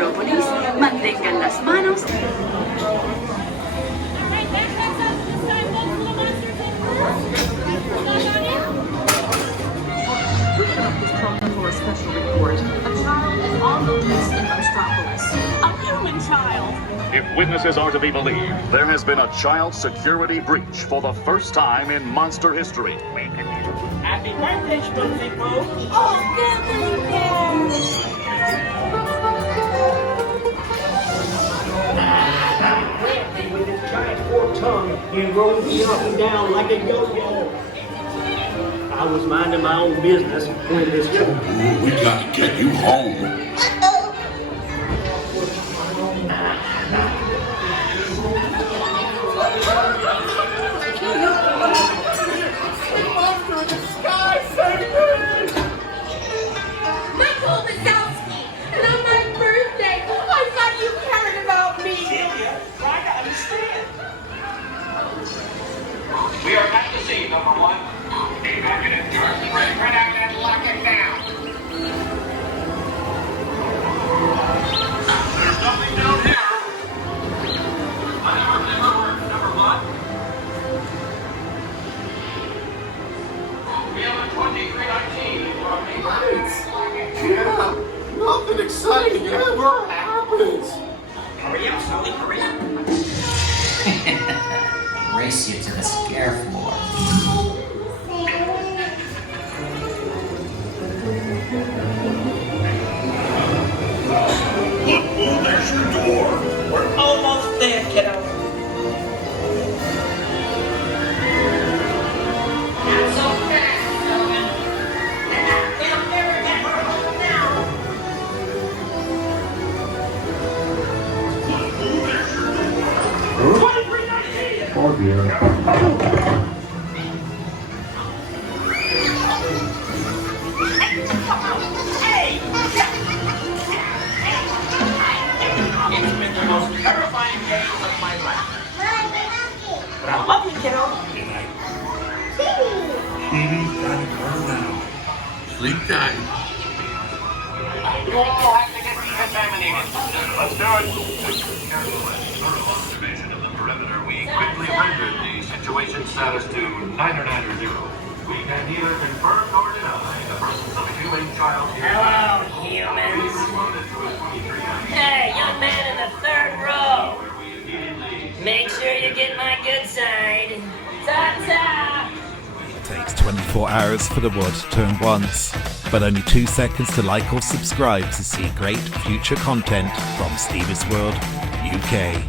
Metrópolis. Mantengan las manos. For a special report. A child is on the loose in Metropolis. A human child. If witnesses are to be believed, there has been a child security breach for the first time in monster history. Happy birthday, Scully, bro. Oh, Scully Bear. With his giant forked tongue and rolled me up and down like a yo-yo. I was minding my own business when this... Ooh, we got to get you home. We are at the scene, number one. Be back in it. Spread out and lock it down. There's nothing down here. Number one. We have a 2319 from me. Yeah, nothing exciting ever happens. Hurry up, Scully, hurry up. Race you to the scare floor. Look, oh, there's your door. We're almost there, kiddo. Not so fast, Logan. They'll never get her home now. Look, oh, there's your door. 2319! Oh dear. It's been the most terrifying days of my life. But I love you, kiddo. Good night. Baby, gotta go now. Sleep tight. You all have to get decontaminated. Let's do it. Thorough observation of the perimeter, we quickly rendered the situation status to 990. We can neither confirm nor deny the presence of a human child here. Hello, humans. Hey, young man in the third row. Make sure you get my good side. Ta-ta! It takes 24 hours for the world to turn once, but only 2 seconds to like or subscribe to see great future content from Stevie's World UK.